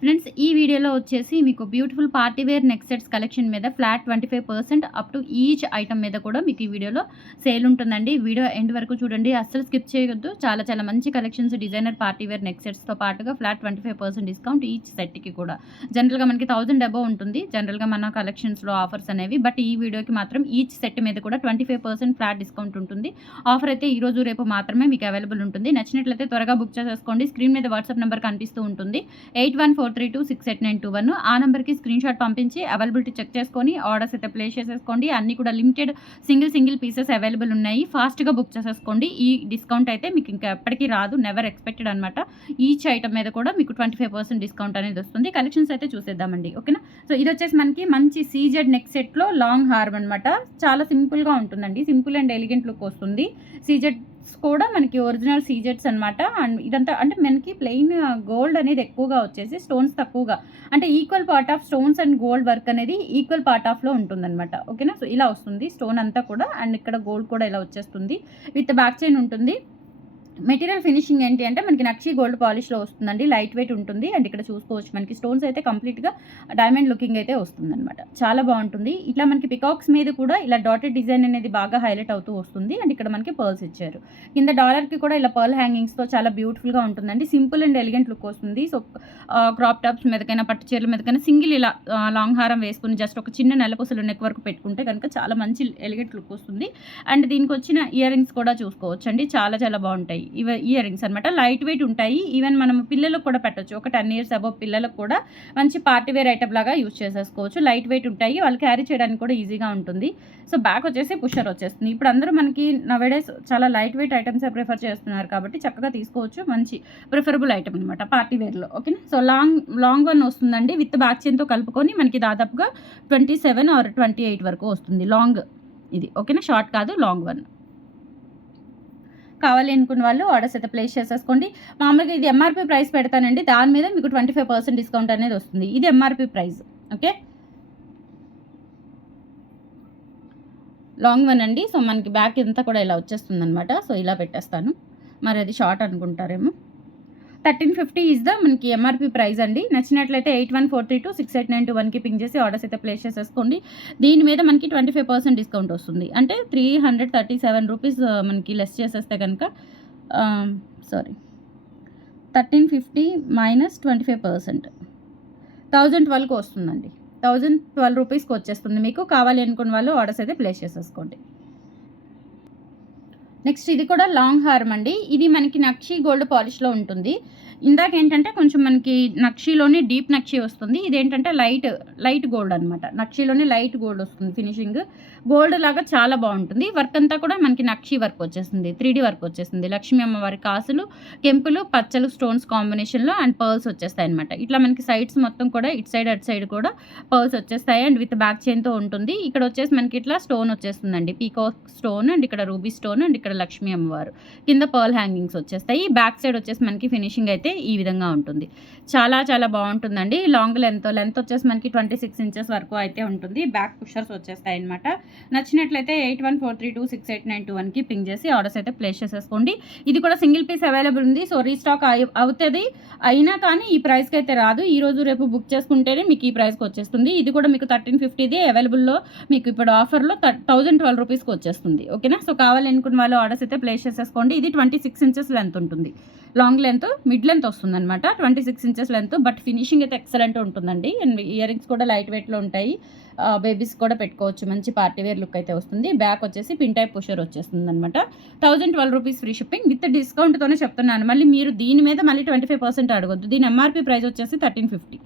Friends ఈ వీడియోలో వచ్చేసి మీకు beautiful party wear neck sets collection మీద flat twenty five percent up to each item మీద కూడా మీకు ఈ వీడియోలో సేల్ ఉంటుందండి. వీడియో ఎండ్ వరకు చూడండి. అస్సలు స్కిప్ చేయొద్దు. చాలా చాలా మంచి collections designer party wear neck సెట్స్తో పాటుగా flat twenty five percent discount each సెట్కి కూడా. జనరల్గా మనకి థౌసండ్ అబవ్ ఉంటుంది. జనరల్గా మన కలెక్షన్స్లో ఆఫర్స్ అనేవి. బట్ ఈ వీడియోకి మాత్రం ఈచ్ సెట్ మీద కూడా twenty five percent flat discount ఉంటుంది. ఆఫర్ అయితే ఈ రోజు రేపు మాత్రమే మీకు అవైలబుల్ ఉంటుంది. నచ్చినట్లయితే త్వరగా బుక్ చేసేసుకోండి. స్క్రీన్ మీద వాట్సాప్ నెంబర్ కనిపిస్తూ ఉంటుంది. Eight one four three two six eight nine two one ఆ నెంబర్కి స్క్రీన్ షాట్ పంపించి అవైలబిలిటీ చెక్ చేసుకొని ఆర్డర్స్ అయితే ప్లేస్ చేసేసుకోండి. అన్ని కూడా limited single single pieces available ఉన్నాయి. ఫాస్ట్గా బుక్ చేసేసుకోండి. ఈ డిస్కౌంట్ అయితే మీకు ఇంకా ఎప్పటికీ రాదు. నెవర్ ఎక్స్పెక్టెడ్ అనమాట ఈచ్ ఐటమ్ మీద కూడా మీకు ట్వంటీ ఫైవ్ పర్సెంట్ డిస్కౌంట్ అనేది వస్తుంది. కలెక్షన్స్ అయితే చూసేద్దామండి. ఓకేనా? సో ఇది వచ్చేసి మనకి మంచి సీజెడ్ నెక్ సెట్లో లాంగ్ హార్మ్ అనమాట చాలా సింపుల్గా ఉంటుందండి. సింపుల్ అండ్ ఎలిగెంట్ లుక్ వస్తుంది. సీజెడ్ కూడా మనకి ఒరిజినల్ సీజెట్స్ అనమాట అండ్ ఇదంతా అంటే మనకి ప్లెయిన్ గోల్డ్ uh, అనేది ఎక్కువగా వచ్చేసి స్టోన్స్ తక్కువగా. అంటే equal part of stones and gold work అనేది ఈక్వల్ పార్ట్ ఆఫ్లో ఉంటుందన్నమాట. ఓకేనా సో ఇలా వస్తుంది. స్టోన్ అంతా కూడా అండ్ ఇక్కడ గోల్డ్ కూడా ఇలా వచ్చేస్తుంది. విత్ బ్యాక్ చైన్ ఉంటుంది. మెటీరియల్ ఫినిషింగ్ ఏంటి అంటే మనకి నక్షి గోల్డ్ పాలిష్లో వస్తుందండి లైట్ వెయిట్ ఉంటుంది. అండ్ ఇక్కడ చూసుకోవచ్చు మనకి స్టోన్స్ అయితే కంప్లీట్గా డైమండ్ లుకింగ్ అయితే వస్తుందన్నమాట. చాలా బాగుంటుంది. ఇట్లా మనకి పికాక్స్ మీద కూడా ఇలా డాటెడ్ డిజైన్ అనేది బాగా హైలైట్ అవుతూ వస్తుంది. అండ్ ఇక్కడ మనకి పర్ల్స్ ఇచ్చారు. కింద డాలర్కి కూడా ఇలా పర్ల్ హ్యాంగింగ్స్తో చాలా బ్యూటిఫుల్గా ఉంటుందండి. సింపుల్ అండ్ ఎలిగెంట్ లుక్ వస్తుంది. సో క్రాప్ టాప్స్ మీదకైనా పట్టు చీరల మీదకైనా సింగిల్ ఇలా లాంగ్ హారం వేసుకుని జస్ట్ ఒక చిన్న నెలపూసలు నెక్ వరకు పెట్టుకుంటే కనుక చాలా మంచి ఎలిగెంట్ లుక్ వస్తుంది. అండ్ దీనికి వచ్చిన ఇయర్ రింగ్స్ కూడా చూసుకోవచ్చు అండి చాలా చాలా బాగుంటాయి. ఇవ ఇయర్ రింగ్స్ అనమాట లైట్ వెయిట్ ఉంటాయి. ఈవెన్ మనం పిల్లలకు కూడా పెట్టొచ్చు. ఒక టెన్ ఇయర్స్ అబవ్ పిల్లలకు కూడా మంచి పార్టీ వేర్ ఐటమ్ లాగా యూజ్ చేసేసుకోవచ్చు. లైట్ వెయిట్ ఉంటాయి. వాళ్ళు క్యారీ చేయడానికి కూడా ఈజీగా ఉంటుంది. సో బ్యాక్ వచ్చేసి పుషర్ వచ్చేస్తుంది. ఇప్పుడు అందరూ మనకి నవేడేస్ చాలా లైట్ వెయిట్ ఐటమ్స్ ప్రిఫర్ చేస్తున్నారు కాబట్టి చక్కగా తీసుకోవచ్చు. మంచి ప్రిఫరబుల్ ఐటమ్ అనమాట పార్టీ వేర్లో ఓకేనా సో లాంగ్ లాంగ్ వన్ వస్తుందండి. విత్ బ్యాక్ చైన్తో కలుపుకొని మనకి దాదాపుగా twenty seven or twenty eight వరకు వస్తుంది. లాంగ్ ఇది. ఓకేనా షార్ట్ కాదు లాంగ్ వన్ కావాలి అనుకున్న వాళ్ళు ఆర్డర్స్ అయితే ప్లేస్ చేసేసుకోండి. మామూలుగా ఇది ఎంఆర్పి ప్రైస్ పెడతానండి. దాని మీద మీకు ట్వంటీ ఫైవ్ పర్సెంట్ డిస్కౌంట్ అనేది వస్తుంది. ఇది MRP price okay long one అండి. సో మనకి బ్యాక్ ఇంతా కూడా ఇలా వచ్చేస్తుంది అనమాట సో ఇలా పెట్టేస్తాను. మరి అది షార్ట్ అనుకుంటారేమో? థర్టీన్ ఫిఫ్టీ ఈజ్ ద మనకి ఎంఆర్పి ప్రైస్ అండి. నచ్చినట్లయితే eight one four three two six eight nine two వన్కి పింక్ చేసి ఆర్డర్స్ అయితే ప్లేస్ చేసేసుకోండి. దీని మీద మనకి ట్వంటీ ఫైవ్ పర్సెంట్ డిస్కౌంట్ వస్తుంది. అంటే three hundred thirty seven rupees మనకి లెస్ చేసేస్తే కనుక um, sorry thirteen fifty minus twenty five percent thousand ట్వెల్వ్కి వస్తుందండి. థౌజండ్ ట్వెల్వ్ రూపీస్కి వచ్చేస్తుంది. మీకు కావాలి అనుకున్న వాళ్ళు ఆర్డర్స్ అయితే ప్లేస్ చేసేసుకోండి. నెక్స్ట్ ఇది కూడా లాంగ్ హారం అండి. ఇది మనకి నక్షి గోల్డ్ పాలిష్లో ఉంటుంది. ఇందాక ఏంటంటే కొంచెం మనకి నక్షిలోని డీప్ నక్షి వస్తుంది. ఇదేంటంటే లైట్ లైట్ గోల్డ్ అనమాట నక్షీలోనే లైట్ గోల్డ్ వస్తుంది ఫినిషింగ్. గోల్డ్ లాగా చాలా బాగుంటుంది. వర్క్ అంతా కూడా మనకి నక్షి వర్క్ వచ్చేస్తుంది త్రీ వర్క్ వచ్చేసింది. లక్ష్మీ అమ్మవారి కాసులు కెంపులు పచ్చలు స్టోన్స్ కాంబినేషన్లో అండ్ పర్ల్స్ వచ్చేస్తాయి అనమాట ఇట్లా మనకి సైడ్స్ మొత్తం కూడా ఇటు సైడ్ అటు సైడ్ కూడా పర్ల్స్ వచ్చేస్తాయి అండ్ విత్ బ్యాక్ చైన్తో ఉంటుంది. ఇక్కడ వచ్చేసి మనకి ఇట్లా స్టోన్ వచ్చేస్తుందండి. పీకో స్టోన్ అండ్ ఇక్కడ రూబీ స్టోన్ అండ్ ఇక్కడ లక్ష్మీ అమ్మవారు. కింద పర్ల్ హ్యాంగింగ్స్ వచ్చేస్తాయి. బ్యాక్ సైడ్ వచ్చేసి మనకి ఫినిషింగ్ అయితే ఈ విధంగా ఉంటుంది. చాలా చాలా బాగుంటుందండి. లాంగ్ లెంత్ లెంత్ వచ్చేసి మనకి ట్వంటీ సిక్స్ ఇంచెస్ వరకు అయితే ఉంటుంది. బ్యాక్ పుషర్స్ వచ్చేస్తాయి అనమాట నచ్చినట్లయితే eight one four three two six eight nine two వన్కి పింక్ చేసి ఆర్డర్స్ అయితే ప్లేస్ చేసేసుకోండి. ఇది కూడా సింగిల్ పీస్ అవైలబుల్ ఉంది. సో రీస్టాక్ అవుతుంది అయినా కానీ ఈ ప్రైస్కి అయితే రాదు. ఈ రోజు రేపు బుక్ చేసుకుంటేనే మీకు ఈ ప్రైస్కి వచ్చేస్తుంది. ఇది కూడా మీకు థర్టీన్ ఫిఫ్టీది అవైలబుల్లో. మీకు ఇప్పుడు ఆఫర్లో థౌజండ్ ట్వెల్వ్ రూపీస్కి వచ్చేస్తుంది. ఓకేనా? సో కావాలనుకున్న వాళ్ళు ఆర్డర్స్ అయితే ప్లేస్ చేసేసుకోండి. ఇది ట్వంటీ సిక్స్ ఇంచెస్ లెంత్ ఉంటుంది. లాంగ్ లెంత్ మిడ్ లెంత్ వస్తుంది అనమాట twenty six inches length but finishing అయితే ఎక్సలెంట్ ఉంటుందండి. అండ్ ఇయర్ రింగ్స్ కూడా లైట్ వెయిట్లో ఉంటాయి. బేబీస్ కూడా పెట్టుకోవచ్చు. మంచి పార్టీ వేర్ లుక్ అయితే వస్తుంది. బ్యాక్ వచ్చేసి పిన్ టైప్ పుషర్ వచ్చేస్తుంది అనమాట thousand twelve rupees free shipping with డిస్కౌంట్తోనే చెప్తున్నాను. మళ్ళీ మీరు దీని మీద మళ్ళీ ట్వంటీ ఫైవ్ పర్సెంట్ అడగొద్దు. దీని ఎంఆర్పీ ప్రైస్ వచ్చేసి థర్టీన్ ఫిఫ్టీ.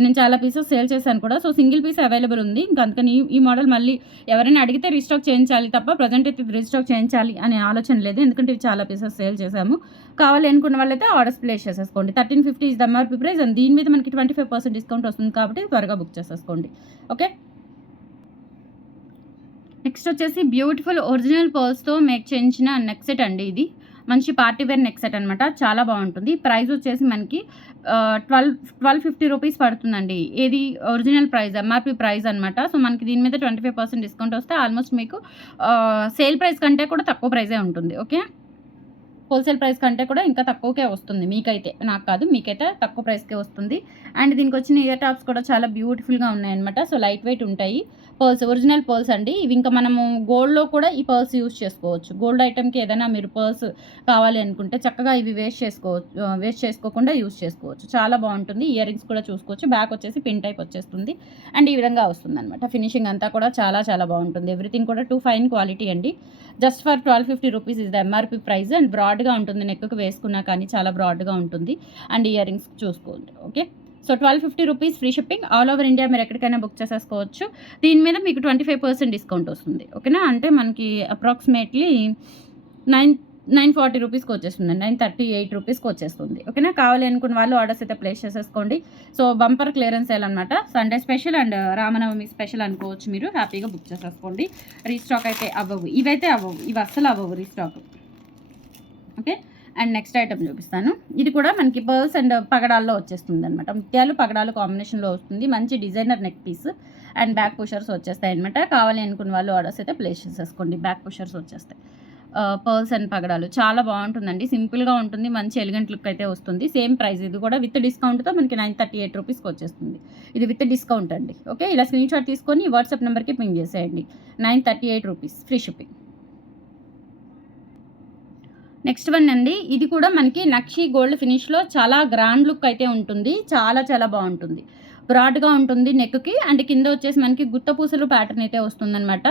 నేను చాలా పీసెస్ సేల్ చేశాను కూడా. సో సింగిల్ పీస్ అవైలబుల్ ఉంది. ఇంకా అందుకని ఈ మోడల్ మళ్ళీ ఎవరైనా అడిగితే రీస్టాక్ చేయించాలి తప్ప ప్రజెంట్ అయితే రీస్టాక్ చేయించాలి అనే ఆలోచన లేదు. ఎందుకంటే ఇవి చాలా పీసెస్ సేల్ చేశాము. కావాలి అనుకున్న వాళ్ళైతే ఆర్డర్స్ ప్లేస్ చేసేసుకోండి. Thirteen fifty is the MRP price and దీని మీద మనకి ట్వంటీ ఫైవ్ పర్సెంట్ డిస్కౌంట్ వస్తుంది కాబట్టి త్వరగా బుక్ చేసేసుకోండి. ఓకే నెక్స్ట్ వచ్చేసి బ్యూటిఫుల్ ఒరిజినల్ పర్ల్స్తో మేక్ చేయించిన నెక్ సెట్ అండి ఇది. మంచి పార్టీ వేర్ నెక్ సెట్ అనమాట చాలా బాగుంటుంది. ప్రైస్ వచ్చేసి మనకి ట్వెల్వ్ ట్వెల్వ్ ఫిఫ్టీ రూపీస్ పడుతుందండి. ఏది ఒరిజినల్ ప్రైస్ ఎంఆర్పి ప్రైస్ అనమాట సో మనకి దీని మీద ట్వంటీ ఫైవ్ పర్సెంట్ డిస్కౌంట్ వస్తే ఆల్మోస్ట్ మీకు సేల్ ప్రైస్ కంటే కూడా తక్కువ ప్రైజే ఉంటుంది. ఓకే? హోల్సేల్ ప్రైస్ కంటే కూడా ఇంకా తక్కువకే వస్తుంది మీకైతే. నాకు కాదు మీకైతే తక్కువ ప్రైస్కే వస్తుంది. అండ్ దీనికి వచ్చిన ఇయర్ టాప్స్ కూడా చాలా బ్యూటిఫుల్గా ఉన్నాయన్నమాట. సో లైట్ వెయిట్ ఉంటాయి. పర్ల్స్ ఒరిజినల్ పర్ల్స్ అండి. ఇవి ఇంకా మనము గోల్డ్లో కూడా ఈ పర్ల్స్ యూస్ చేసుకోవచ్చు. గోల్డ్ ఐటమ్కి ఏదైనా మీరు పర్ల్స్ కావాలి అనుకుంటే చక్కగా ఇవి వేస్ట్ చేసుకోవచ్చు వేస్ట్ చేసుకోకుండా యూస్ చేసుకోవచ్చు. చాలా బాగుంటుంది. ఇయర్ రింగ్స్ కూడా చూసుకోవచ్చు. బ్యాక్ వచ్చేసి పిన్ టైప్ వచ్చేస్తుంది. అండ్ ఈ విధంగా వస్తుంది అనమాట ఫినిషింగ్ అంతా కూడా చాలా చాలా బాగుంటుంది. ఎవ్రీథింగ్ కూడా టూ ఫైన్ క్వాలిటీ అండి. Just for twelve fifty rupees is the MRP price and broad బ్రాడ్గా ఉంటుంది నెక్కు వేసుకున్నా కానీ చాలా బ్రాడ్గా ఉంటుంది. అండ్ ఇయర్ రింగ్స్ చూసుకోండి okay so twelve fifty rupees free shipping all over India మీరు ఎక్కడికైనా బుక్ చేసేసుకోవచ్చు. దీని మీద మీకు ట్వంటీ ఫైవ్ పర్సెంట్ డిస్కౌంట్ వస్తుంది ఓకేనా అంటే మనకి అప్రాక్సిమేట్లీ నైన్ నైన్ ఫార్టీ రూపీస్కి వచ్చేస్తుంది నైన్ థర్టీ ఎయిట్ రూపీస్కి వచ్చేస్తుంది ఓకేనా కావాలి అనుకున్న వాళ్ళు ఆర్డర్స్ అయితే ప్లేస్ చేసేసుకోండి. సో బంపర్ క్లియరెన్స్ సేల్ అనమాట Sunday special and Ramanavami special అనుకోవచ్చు మీరు హ్యాపీగా బుక్ చేసేసుకోండి. రీస్టాక్ అయితే అవ్వవు ఇవైతే అవ్వవు ఇవి అస్సలు అవ్వవు restock okay? And next item చూపిస్తాను. ఇది కూడా మనకి పర్ల్స్ అండ్ పగడాల్లో వచ్చేస్తుంది అనమాట ముత్యాలు పగడాలు కాంబినేషన్లో వస్తుంది. మంచి designer neck piece. And back pushers వచ్చేస్తాయి అనమాట కావాలి అనుకున్న వాళ్ళు ఆర్డర్స్ అయితే ప్లేస్ చేసేసుకోండి. బ్యాక్ పుషర్స్ వచ్చేస్తాయి. పర్ల్స్ అండ్ పగడాలు. చాలా బాగుంటుందండి. సింపుల్గా ఉంటుంది. మంచి ఎలిగెంట్ లుక్ అయితే వస్తుంది. Same price. ఇది కూడా విత్ డిస్కౌంట్తో మనకి నైన్ థర్టీ ఎయిట్ రూపీస్కి వచ్చేస్తుంది. ఇది విత్ డిస్కౌంట్ అండి. ఓకే? ఇలా స్క్రీన్ షాట్ తీసుకొని వాట్సాప్ నెంబర్కి పింగ్ చేసేయండి. Nine thirty eight rupees. Free shipping. Next one అండి ఇది కూడా మనకి నక్షి గోల్డ్ ఫినిష్లో చాలా గ్రాండ్ లుక్ అయితే ఉంటుంది చాలా చాలా బాగుంటుంది. బ్రాడ్గా ఉంటుంది నెక్కి అండ్ కింద వచ్చేసి మనకి గుత్త పూసలు ప్యాటర్న్ అయితే వస్తుందన్నమాట.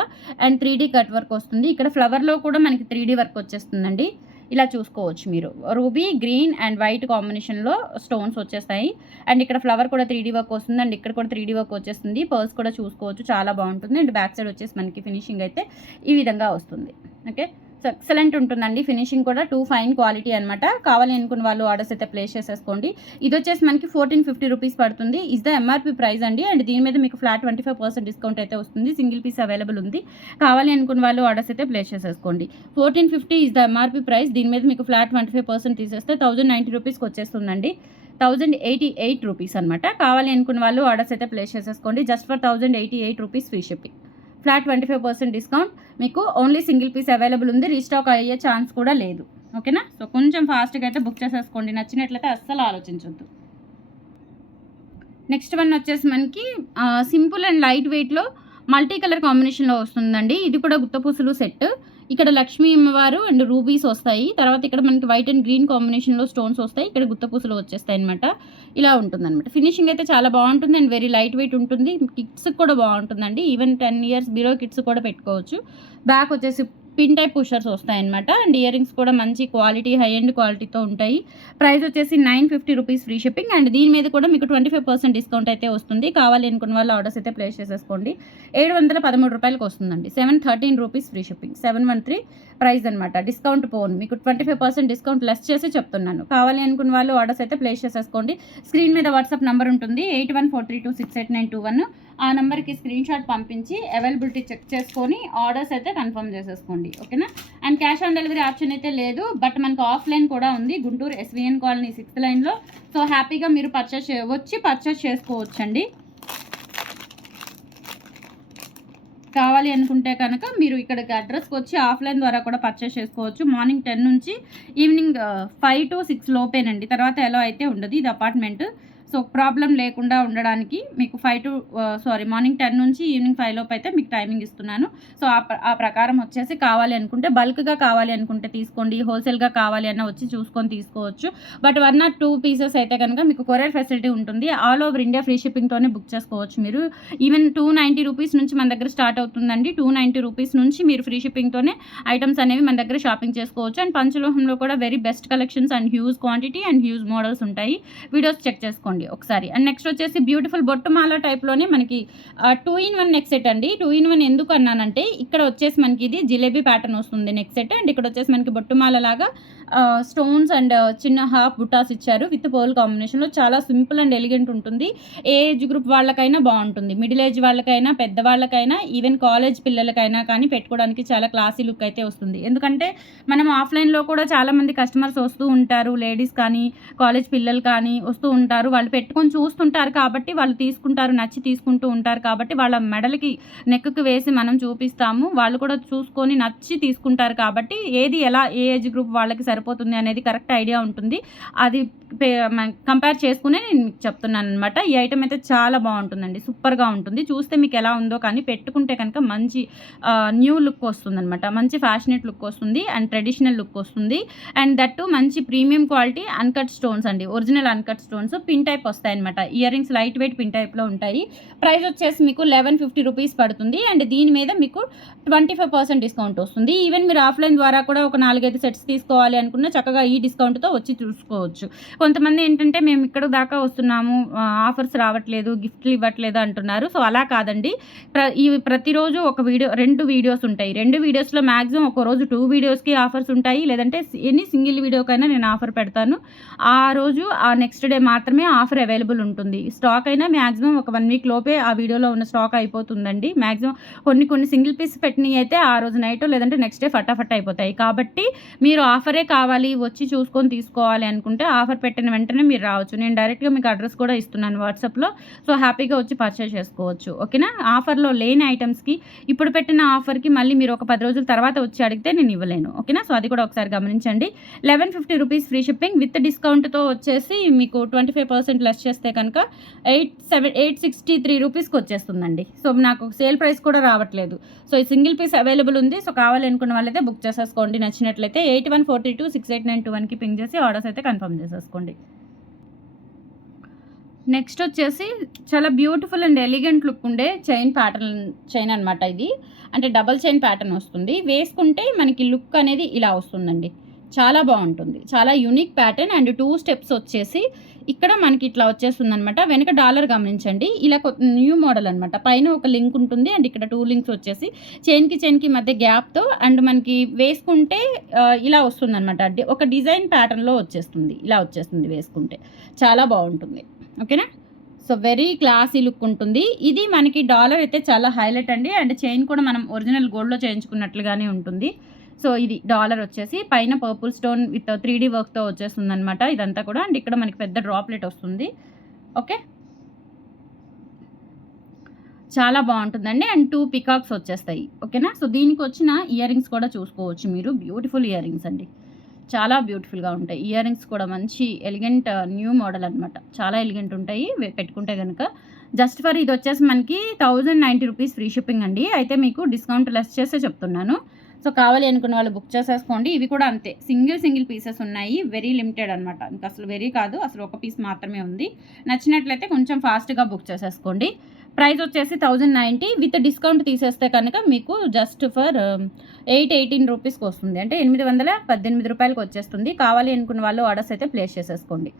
And three D cut work వస్తుంది. ఇక్కడ ఫ్లవర్లో కూడా మనకి త్రీ డీ వర్క్ వచ్చేస్తుందండి. ఇలా చూసుకోవచ్చు మీరు. రూబీ గ్రీన్ అండ్ వైట్ కాంబినేషన్లో స్టోన్స్ వచ్చేస్తాయి. అండ్ ఇక్కడ ఫ్లవర్ కూడా త్రీ వర్క్ వస్తుంది. అండ్ ఇక్కడ కూడా త్రీ వర్క్ వచ్చేస్తుంది. పర్స్ కూడా చూసుకోవచ్చు. చాలా బాగుంటుంది. అండ్ బ్యాక్ సైడ్ వచ్చేసి మనకి ఫినిషింగ్ అయితే ఈ విధంగా వస్తుంది. ఓకే? ఎక్సలెంట్ ఉంటుందండి. ఫినిషింగ్ కూడా టూ ఫైన్ క్వాలిటీ అనమాట కావాలి అనుకున్న వాళ్ళు ఆర్డర్స్ అయితే ప్లేస్ చేసేసుకోండి. ఇది వచ్చేసి మనకి ఫోర్టీన్ ఫిఫ్టీ రూపీస్ పడుతుంది. ఇస్ ద ఎంఆర్పి ప్రైస్ అండి. అండ్ దీని మీద మీకు flat twenty five percent discount అయితే వస్తుంది. సింగిల్ పీస్ అవైలబుల్ ఉంది. కావాలి అనుకున్న వాళ్ళు ఆర్డర్స్ అయితే ప్లేస్ చేసేసుకోండి. Fourteen fifty is the MRP price. దీని మీద మీకు ఫ్లాట్ ట్వంటీ ఫైవ్ పర్సెంట్ తీసేస్తే థౌజండ్ నైంటీ రూపీస్కి వచ్చేస్తుందండి. థౌజండ్ ఎయిటీ ఎయిట్ రూపీస్ అనమాట కావాలి అనుకున్న వాళ్ళు ఆర్డర్స్ అయితే ప్లేస్ చేసేసుకోండి. Just for thousand eighty eight rupees free shipping. Flat twenty five percent discount. మీకు ఓన్లీ సింగిల్ పీస్ అవైలబుల్ ఉంది. రీస్టాక్ అయ్యే ఛాన్స్ కూడా లేదు. ఓకేనా సో కొంచెం ఫాస్ట్గా అయితే బుక్ చేసేసుకోండి. నచ్చినట్లయితే అస్సలు ఆలోచించొద్దు. నెక్స్ట్ వన్ వచ్చేసి మనకి సింపుల్ అండ్ లైట్ వెయిట్లో మల్టీ కలర్ కాంబినేషన్లో వస్తుందండి. ఇది కూడా గుత్తపూసలు సెట్. ఇక్కడ లక్ష్మీ అమ్మవారు అండ్ రూబీస్ వస్తాయి. తర్వాత ఇక్కడ మనకి వైట్ అండ్ గ్రీన్ కాంబినేషన్లో స్టోన్స్ వస్తాయి. ఇక్కడ గుత్తపూసలు వచ్చేస్తాయి అనమాట ఇలా ఉంటుందన్నమాట. ఫినిషింగ్ అయితే చాలా బాగుంటుంది అండ్ వెరీ లైట్ వెయిట్ ఉంటుంది. కిడ్స్కి కూడా బాగుంటుందండి. Even ten years below kids కూడా పెట్టుకోవచ్చు. బ్యాక్ వచ్చేసి పిన్ టైప్ పుషర్స్ వస్తాయన్నమాట. అండ్ ఇయర్ రింగ్స్ కూడా మంచి క్వాలిటీ హై అండ్ క్వాలిటీతో ఉంటాయి. ప్రైస్ వచ్చేసి nine fifty rupees free shipping. And దీని మీద కూడా మీకు ట్వంటీ ఫైవ్ పర్సెంట్ డిస్కౌంట్ అయితే వస్తుంది. కావాలి అనుకున్న వాళ్ళు ఆర్డర్స్ అయితే ప్లేస్ చేసేసుకోండి. ఏడు వందల పదమూడు రూపాయలకు వస్తుందండి. Seven thirteen rupees free shipping. Seven one three price అనమాట డిస్కౌంట్ పోను. మీకు twenty five percent discount less చేసి చెప్తున్నాను. కావాలి అనుకున్న వాళ్ళు ఆర్డర్స్ అయితే ప్లేస్ చేసేసుకోండి. స్క్రీన్ మీద వాట్సాప్ నెంబర్ ఉంటుంది. Eight one four three two six eight nine two one. ఆ నెంబర్కి స్క్రీన్ షాట్ పంపించి అవైలబిలిటీ చెక్ చేసుకొని ఆర్డర్స్ అయితే కన్ఫర్మ్ చేసేసుకోండి ఓకేనా? And cash on delivery option అయితే లేదు బట్ మనకు ఆఫ్లైన్ కూడా ఉంది గుంటూరు ఎస్విఎన్ కాలనీ సిక్స్త్ లైన్లో. సో హ్యాపీగా మీరు పర్చేస్ వచ్చి పర్చేస్ చేసుకోవచ్చండి. కావాలి అనుకుంటే కనుక మీరు ఇక్కడికి అడ్రస్కి వచ్చి ఆఫ్లైన్ ద్వారా కూడా పర్చేస్ చేసుకోవచ్చు. మార్నింగ్ టెన్ నుంచి ఈవినింగ్ ఫైవ్ టు సిక్స్ లోపేనండి తర్వాత ఎలా అయితే ఉండదు ఇది అపార్ట్మెంట్. సో ప్రాబ్లం లేకుండా ఉండడానికి మీకు five to sorry morning ten నుంచి ఈవినింగ్ ఫైవ్ లోపు అయితే మీకు టైమింగ్ ఇస్తున్నాను. సో ఆ ఆ ప్రకారం వచ్చేసి కావాలి అనుకుంటే బల్క్గా కావాలి అనుకుంటే తీసుకోండి హోల్సేల్గా కావాలి అన్న వచ్చి చూసుకొని తీసుకోవచ్చు. But one or two pieces అయితే కనుక మీకు కొరియర్ ఫెసిలిటీ ఉంటుంది. ఆల్ ఓవర్ ఇండియా ఫ్రీ షిప్పింగ్తోనే బుక్ చేసుకోవచ్చు మీరు. ఈవెన్ టూ నైంటీ రూపీస్ నుంచి మన దగ్గర స్టార్ట్ అవుతుందండి. టూ నైంటీ రూపీస్ నుంచి మీరు ఫ్రీ షిప్పింగ్తోనే ఐటమ్స్ అనేవి మన దగ్గర షాపింగ్ చేసుకోవచ్చు. అండ్ పంచలోహంలో కూడా very best collections and huge quantity and huge models ఉంటాయి. వీడియోస్ చెక్ చేసుకోండి. ఒకసారి. అండ్ నెక్స్ట్ వచ్చేసి బ్యూటిఫుల్ బొట్టుమాల టైప్లోనే మనకి two in one neck set అండి. టూ ఇన్ వన్ ఎందుకు అన్నానంటే ఇక్కడ వచ్చేసి మనకి ఇది జిలేబీ ప్యాటర్న్ వస్తుంది నెక్ సెట్ అండ్ ఇక్కడ వచ్చేసి మనకి బొట్టుమాల లాగా స్టోన్స్ అండ్ చిన్న హాఫ్ బుటాస్ ఇచ్చారు విత్ పోల్ కాంబినేషన్లో చాలా సింపుల్ అండ్ ఎలిగెంట్ ఉంటుంది. ఏ ఏజ్ గ్రూప్ వాళ్ళకైనా బాగుంటుంది. మిడిల్ ఏజ్ వాళ్ళకైనా పెద్దవాళ్ళకైనా ఈవెన్ కాలేజ్ పిల్లలకైనా కానీ పెట్టుకోవడానికి చాలా క్లాసీ లుక్ అయితే వస్తుంది. ఎందుకంటే మనం ఆఫ్లైన్లో కూడా చాలామంది కస్టమర్స్ వస్తూ ఉంటారు. లేడీస్ కానీ కాలేజ్ పిల్లలు కానీ వస్తూ ఉంటారు. వాళ్ళు పెట్టుకొని చూస్తుంటారు కాబట్టి వాళ్ళు తీసుకుంటారు నచ్చి తీసుకుంటూ ఉంటారు కాబట్టి వాళ్ళ మెడలకి నెక్కి వేసి మనం చూపిస్తాము. వాళ్ళు కూడా చూసుకొని నచ్చి తీసుకుంటారు కాబట్టి ఏది ఎలా ఏ ఏజ్ గ్రూప్ వాళ్ళకి సరిపోతుంది అనేది కరెక్ట్ ఐడియా ఉంటుంది. అది కంపేర్ చేసుకునే నేను మీకు చెప్తున్నాను అనమాట ఈ ఐటమ్ అయితే చాలా బాగుంటుందండి. సూపర్గా ఉంటుంది. చూస్తే మీకు ఎలా ఉందో కానీ పెట్టుకుంటే కనుక మంచి న్యూ లుక్ వస్తుంది అనమాట మంచి ఫ్యాషనేట్ లుక్ వస్తుంది అండ్ ట్రెడిషనల్ లుక్ వస్తుంది. అండ్ దట్టు మంచి ప్రీమియం క్వాలిటీ అన్కట్ స్టోన్స్ అండి. Original uncut stones. Pin type వస్తాయి అనమాట ear rings light weight pin టైప్లో ఉంటాయి. ప్రైస్ వచ్చేసి మీకు లెవెన్ ఫిఫ్టీ రూపీస్ పడుతుంది. అండ్ దీని మీద మీకు ట్వంటీ ఫైవ్ పర్సెంట్ డిస్కౌంట్ వస్తుంది. ఈవెన్ మీరు ఆఫ్లైన్ ద్వారా కూడా ఒక నాలుగైదు సెట్స్ తీసుకోవాలి అనుకున్న చక్కగా ఈ డిస్కౌంట్తో వచ్చి చూసుకోవచ్చు. కొంతమంది ఏంటంటే మేము ఇక్కడ దాకా వస్తున్నాము ఆఫర్స్ రావట్లేదు గిఫ్ట్లు ఇవ్వట్లేదు అంటున్నారు. సో అలా కాదండి. ప్ర ఈ ప్రతిరోజు ఒక వీడియో రెండు వీడియోస్ ఉంటాయి. రెండు వీడియోస్లో మ్యాక్సిమం ఒక రోజు టూ వీడియోస్కి ఆఫర్స్ ఉంటాయి. లేదంటే ఎనీ సింగిల్ వీడియోకైనా నేను ఆఫర్ పెడతాను. ఆ రోజు ఆ నెక్స్ట్ డే మాత్రమే ఆఫర్ అవైలబుల్ ఉంటుంది. స్టాక్ అయినా మ్యాక్సిమం ఒక వన్ వీక్ లోపే ఆ వీడియోలో ఉన్న స్టాక్ అయిపోతుందండి. మ్యాక్సిమం కొన్ని కొన్ని సింగిల్ పీస్ పెట్టినవి అయితే ఆ రోజు నైట్ లేదంటే నెక్స్ట్ డే ఫటాఫట్ అయిపోతాయి. కాబట్టి మీరు ఆఫరే కావాలి వచ్చి చూసుకొని తీసుకోవాలి అనుకుంటే ఆఫర్ పెట్టిన వెంటనే మీరు రావచ్చు. నేను డైరెక్ట్గా మీకు అడ్రస్ కూడా ఇస్తున్నాను వాట్సాప్లో. సో హ్యాపీగా వచ్చి పర్చేస్ చేసుకోవచ్చు. ఓకేనా? ఆఫర్లో లేని ఐటమ్స్కి ఇప్పుడు పెట్టిన ఆఫర్కి మళ్ళీ మీరు ఒక పది రోజుల తర్వాత వచ్చి అడిగితే నేను ఇవ్వలేను. ఓకేనా? సో అది కూడా ఒకసారి గమనించండి. Eleven fifty rupees free shipping with డిస్కౌంట్తో వచ్చేసి మీకు ట్వంటీ ఫైవ్ పర్సెంట్ లెస్ చేస్తే కనుక eight seven eight sixty three రూపీస్కి వచ్చేస్తుందండి. సో నాకు సేల్ ప్రైస్ కూడా రావట్లేదు. సో ఈ సింగిల్ పీస్ అవైలబుల్ ఉంది. సో కావాలనుకున్న వాళ్ళైతే బుక్ చేసేసుకోండి. నచ్చినట్లయితే eight one forty two six eight nine two వన్కి పింక్ చేసి ఆర్డర్స్ అయితే కన్ఫర్మ్ చేసేసుకోండి. నెక్స్ట్ వచ్చేసి చాలా బ్యూటిఫుల్ అండ్ ఎలిగెంట్ లుక్ ఉండే చైన్ ప్యాటర్న్ చైన్ అనమాట ఇది. అంటే డబల్ చైన్ ప్యాటర్న్ వస్తుంది. వేసుకుంటే మనకి లుక్ అనేది ఇలా వస్తుందండి. చాలా బాగుంటుంది. చాలా unique pattern and two steps వచ్చేసి ఇక్కడ మనకి ఇట్లా వచ్చేస్తుంది అనమాట వెనక డాలర్ గమనించండి. ఇలా న్యూ మోడల్ అనమాట పైన ఒక లింక్ ఉంటుంది అండ్ ఇక్కడ టూ లింక్స్ వచ్చేసి చైన్కి చైన్కి మధ్య గ్యాప్తో అండ్ మనకి వేసుకుంటే ఇలా వస్తుంది అనమాట ఒక డిజైన్ ప్యాటర్న్లో వచ్చేస్తుంది. ఇలా వచ్చేస్తుంది వేసుకుంటే. చాలా బాగుంటుంది. ఓకేనా? సో వెరీ క్లాసీ లుక్ ఉంటుంది. ఇది మనకి డాలర్ అయితే చాలా హైలైట్ అండి. అండ్ చైన్ కూడా మనం ఒరిజినల్ గోల్డ్లో చేయించుకున్నట్లుగానే ఉంటుంది. సో ఇది డాలర్ వచ్చేసి పైన purple stone with three D వర్క్తో వచ్చేస్తుంది అనమాట ఇదంతా కూడా. అండ్ ఇక్కడ మనకి పెద్ద డ్రాప్లెట్ వస్తుంది. ఓకే? చాలా బాగుంటుందండి. అండ్ టూ పికాక్స్ వచ్చేస్తాయి. ఓకేనా? సో దీనికి వచ్చిన ఇయర్ రింగ్స్ కూడా చూసుకోవచ్చు మీరు. బ్యూటిఫుల్ ఇయర్ రింగ్స్ అండి. చాలా బ్యూటిఫుల్గా ఉంటాయి. ఇయర్ రింగ్స్ కూడా మంచి ఎలిగెంట్ న్యూ మోడల్ అనమాట చాలా ఎలిగెంట్ ఉంటాయి. పెట్టుకుంటే కనుక జస్ట్ ఫర్ ఇది వచ్చేసి మనకి thousand ninety rupees free shipping అండి. అయితే మీకు డిస్కౌంట్ లెస్ చేసే చెప్తున్నాను. సో కావాలి అనుకున్న వాళ్ళు బుక్ చేసేసుకోండి. ఇవి కూడా అంతే. సింగిల్ సింగిల్ పీసెస్ ఉన్నాయి. వెరీ లిమిటెడ్ అనమాట ఇంకా అసలు వెరీ కాదు. అసలు ఒక పీస్ మాత్రమే ఉంది. నచ్చినట్లయితే కొంచెం ఫాస్ట్గా బుక్ చేసేసుకోండి. ప్రైస్ వచ్చేసి థౌజండ్ నైంటీ. విత్ డిస్కౌంట్ తీసేస్తే కనుక మీకు just for um, eight eighteen రూపీస్కి వస్తుంది. అంటే ఎనిమిది వందల పద్దెనిమిది రూపాయలకి వచ్చేస్తుంది. కావాలి అనుకున్న వాళ్ళు ఆర్డర్స్ అయితే ప్లేస్ చేసేసుకోండి.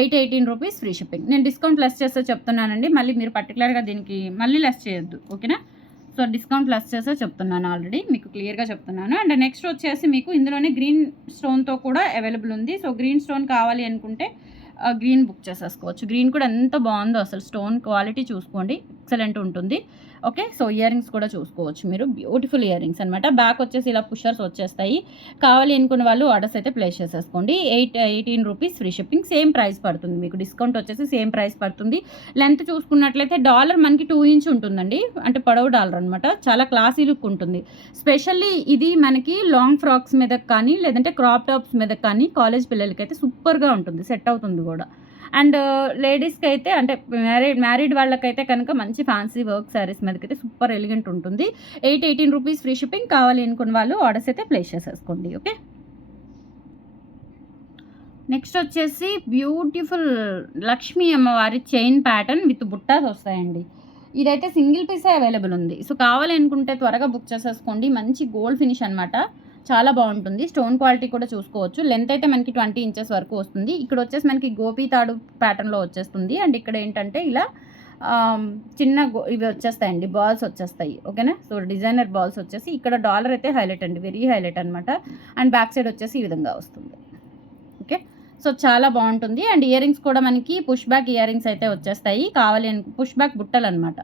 Eight eighteen rupees free shipping. నేను డిస్కౌంట్ లెస్ చేస్తే చెప్తున్నానండి. మళ్ళీ మీరు పర్టికులర్గా దీనికి మళ్ళీ లెస్ చేయొద్దు. ఓకేనా? సో డిస్కౌంట్ ప్లస్ చేసే చెప్తున్నాను ఆల్రెడీ మీకు క్లియర్గా చెప్తున్నాను. అండ్ నెక్స్ట్ వచ్చేసి మీకు ఇందులోనే గ్రీన్ స్టోన్తో కూడా అవైలబుల్ ఉంది. సో గ్రీన్ స్టోన్ కావాలి అనుకుంటే గ్రీన్ బుక్ చేసేసుకోవచ్చు. గ్రీన్ కూడా ఎంత బాగుందో అసలు స్టోన్ క్వాలిటీ చూసుకోండి. ఎక్సలెంట్ ఉంటుంది. ఓకే? సో ఇయర్ రింగ్స్ కూడా చూసుకోవచ్చు మీరు. బ్యూటిఫుల్ ఇయర్ రింగ్స్ అనమాట బ్యాక్ వచ్చేసి ఇలా పుషర్స్ వచ్చేస్తాయి. కావాలి అనుకున్న వాళ్ళు ఆర్డర్స్ అయితే ప్లేస్ చేసేసుకోండి. Eight eighteen rupees free shipping same price పడుతుంది మీకు. డిస్కౌంట్ వచ్చేసి సేమ్ ప్రైస్ పడుతుంది. లెంత్ చూసుకున్నట్లయితే డాలర్ మనకి టూ ఇంచ్ ఉంటుందండి. అంటే పొడవు డాలర్ అనమాట చాలా క్లాసీ లుక్ ఉంటుంది. స్పెషల్లీ ఇది మనకి లాంగ్ ఫ్రాక్స్ మీద కానీ లేదంటే క్రాప్ టాప్స్ మీద కానీ కాలేజ్ పిల్లలకి అయితే సూపర్గా ఉంటుంది. సెట్ అవుతుంది కూడా. అండ్ లేడీస్కి అయితే అంటే మ్యారీడ్ మ్యారీడ్ వాళ్ళకైతే కనుక మంచి ఫ్యాన్సీ వర్క్ శారీస్ మీదకైతే సూపర్ ఎలిగెంట్ ఉంటుంది. Eight eighteen rupees free shipping కావాలి అనుకున్న వాళ్ళు ఆర్డర్స్ అయితే ప్లేస్ చేసేసుకోండి ఓకే? నెక్స్ట్ వచ్చేసి బ్యూటిఫుల్ లక్ష్మీ అమ్మవారి చైన్ ప్యాటర్న్ విత్ బుట్టాస్ వస్తాయండి. ఇదైతే సింగిల్ పీసే అవైలబుల్ ఉంది. సో కావాలనుకుంటే త్వరగా బుక్ చేసేసుకోండి. మంచి గోల్డ్ ఫినిష్ అనమాట చాలా బాగుంటుంది. స్టోన్ క్వాలిటీ కూడా చూసుకోవచ్చు. లెంత్ అయితే మనకి ట్వంటీ ఇంచెస్ వరకు వస్తుంది. ఇక్కడ వచ్చేసి మనకి గోపీ తాడు ప్యాటర్న్లో వచ్చేస్తుంది. అండ్ ఇక్కడ ఏంటంటే ఇలా చిన్న ఇవి వచ్చేస్తాయండి. బాల్స్ వచ్చేస్తాయి. ఓకేనా? సో డిజైనర్ బాల్స్ వచ్చేసి ఇక్కడ డాలర్ అయితే హైలైట్ అండి. వెరీ హైలైట్ అనమాట అండ్ బ్యాక్ సైడ్ వచ్చేసి ఈ విధంగా వస్తుంది. ఓకే? సో చాలా బాగుంటుంది. అండ్ ఇయర్ రింగ్స్ కూడా మనకి పుష్ బ్యాక్ ఇయర్ రింగ్స్ అయితే వచ్చేస్తాయి. కావాలి అని పుష్ బ్యాక్ బుట్టలు అనమాట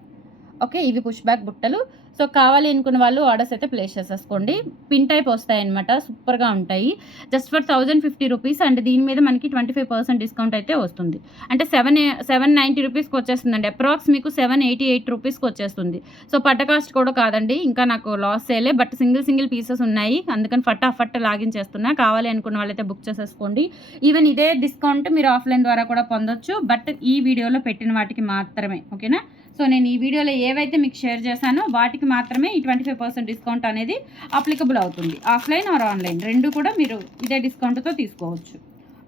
ఓకే ఇవి పుష్ బ్యాక్ బుట్టలు. సో కావాలి అనుకున్న వాళ్ళు ఆర్డర్స్ అయితే ప్లేస్ చేసేసుకోండి. పిన్ టైప్ వస్తాయి అనమాట సూపర్గా ఉంటాయి. Just for thousand fifty rupees and దీని మీద మనకి ట్వంటీ ఫైవ్ పర్సెంట్ డిస్కౌంట్ అయితే వస్తుంది. అంటే సెవెన్ సెవెన్ నైంటీ రూపీస్కి వచ్చేస్తుందండి. అప్రాక్స్ మీకు సెవెన్ ఎయిటీ ఎయిట్ రూపీస్కి వచ్చేస్తుంది. సో పట్ట కాస్ట్ కూడా కాదండి. ఇంకా నాకు లాస్ చేయలే బట్ సింగిల్ సింగిల్ పీసెస్ ఉన్నాయి. అందుకని ఫటాఫట్ లాగిన్ చేస్తున్నా. కావాలి అనుకున్న వాళ్ళైతే బుక్ చేసేసుకోండి. ఈవెన్ ఇదే డిస్కౌంట్ మీరు ఆఫ్లైన్ ద్వారా కూడా పొందొచ్చు. బట్ ఈ వీడియోలో పెట్టిన వాటికి మాత్రమే. ఓకేనా? సో నేను ఈ వీడియోలో ఏవైతే మీకు షేర్ చేశానో వాటికి మాత్రమే ఈ ట్వంటీ ఫైవ్ పర్సెంట్ డిస్కౌంట్ అనేది అప్లికబుల్ అవుతుంది. Offline or online. రెండు కూడా మీరు ఇదే డిస్కౌంట్తో తీసుకోవచ్చు.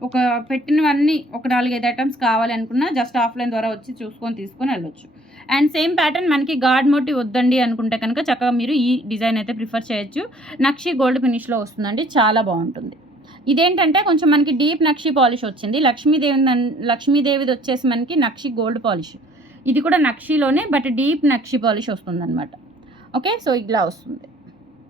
ఒక పెట్టినవన్నీ ఒక నాలుగైదు ఐటమ్స్ కావాలి అనుకున్నా జస్ట్ ఆఫ్లైన్ ద్వారా వచ్చి చూసుకొని తీసుకొని వెళ్ళొచ్చు. అండ్ సేమ్ ప్యాటర్న్ మనకి గాడ్ మోటి వద్దండి అనుకుంటే కనుక చక్కగా మీరు ఈ డిజైన్ అయితే ప్రిఫర్ చేయొచ్చు. నక్షి గోల్డ్ ఫినిష్లో వస్తుందండి. చాలా బాగుంటుంది. ఇదేంటంటే కొంచెం మనకి డీప్ నక్షి పాలిష్ వచ్చింది. లక్ష్మీదేవి లక్ష్మీదేవిది వచ్చేసి మనకి నక్షి గోల్డ్ పాలిష్ ఇది కూడా నక్షిలోనే బట్ డీప్ నక్షి పాలిష్ వస్తుందన్నమాట. ఓకే సో ఇలా వస్తుంది.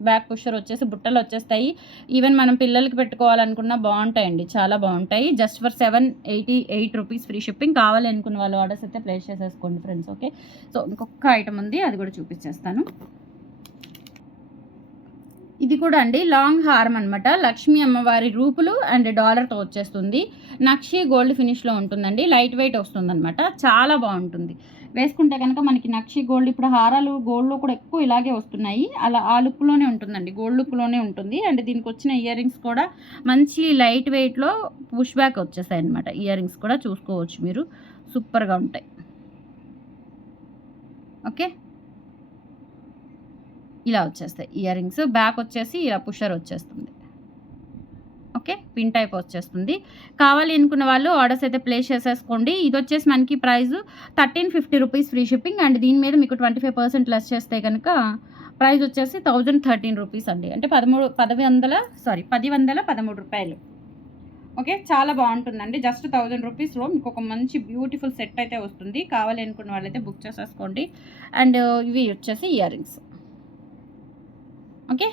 బ్యాక్ పుషర్ వచ్చేసి బుట్టలు వచ్చేస్తాయి. ఈవెన్ మనం పిల్లలకి పెట్టుకోవాలనుకున్నా బాగుంటాయండి. చాలా బాగుంటాయి. Just for seven eighty eight rupees free shipping కావాలి అనుకున్న వాళ్ళు ఆర్డర్స్ అయితే ప్లేస్ చేసేసుకోండి ఫ్రెండ్స్ ఓకే సో ఇంకొక ఐటమ్ ఉంది అది కూడా చూపించేస్తాను. ఇది కూడా అండి లాంగ్ హారం అనమాట లక్ష్మీ అమ్మవారి రూపులు అండ్ డాలర్తో వచ్చేస్తుంది. నక్షి గోల్డ్ ఫినిష్లో ఉంటుందండి లైట్ వెయిట్ వస్తుందన్నమాట. చాలా బాగుంటుంది. వేసుకుంటే కనుక మనకి నక్షి గోల్డ్ ఇప్పుడు హారాలు గోల్డ్లో కూడా ఎక్కువ ఇలాగే వస్తున్నాయి. అలా ఆ లుక్లోనే ఉంటుందండి గోల్డ్ లుక్లోనే ఉంటుంది. అండ్ దీనికి వచ్చిన ఇయర్ రింగ్స్ కూడా మంచి లైట్ వెయిట్లో పుష్ బ్యాక్ వచ్చేసాయి అనమాట ఇయర్ రింగ్స్ కూడా చూసుకోవచ్చు మీరు. సూపర్గా ఉంటాయి. ఓకే? ఇలా వచ్చేస్తాయి. ఇయర్ రింగ్స్ బ్యాక్ వచ్చేసి ఇలా పుషర్ వచ్చేస్తుంది. ఓకే? పిన్ టైప్ వచ్చేస్తుంది. కావాలి అనుకున్న వాళ్ళు ఆర్డర్స్ అయితే ప్లేస్ చేసేసుకోండి. ఇది వచ్చేసి మనకి price thirteen fifty rupees free shipping and దీని మీద మీకు ట్వంటీ ఫైవ్ పర్సెంట్ లెస్ చేస్తే కనుక ప్రైస్ వచ్చేసి థౌజండ్ థర్టీన్ రూపీస్ అండి. అంటే పదమూడు పది వందల సారీ పది వందల పదమూడు రూపాయలు. ఓకే? చాలా బాగుంటుందండి. జస్ట్ థౌజండ్ రూపీస్లో మీకు ఒక మంచి బ్యూటిఫుల్ సెట్ అయితే వస్తుంది. కావాలి అనుకున్న వాళ్ళైతే బుక్ చేసేసుకోండి. అండ్ ఇవి వచ్చేసి ear rings okay?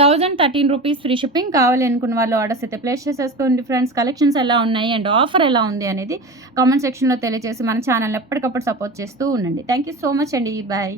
Thousand thirteen rupees free shipping కావాలి అనుకున్న వాళ్ళు ఆర్డర్స్ అయితే ప్లేస్ చేసేసుకోండి ఫ్రెండ్స్. కలెక్షన్స్ ఎలా ఉన్నాయి అండ్ ఆఫర్ ఎలా ఉంది అనేది కామెంట్ సెక్షన్లో తెలియజేసి మన ఛానల్ ఎప్పటికప్పుడు సపోర్ట్ చేస్తూ ఉండండి. థ్యాంక్ యూ సో మచ్ అండి. బాయ్.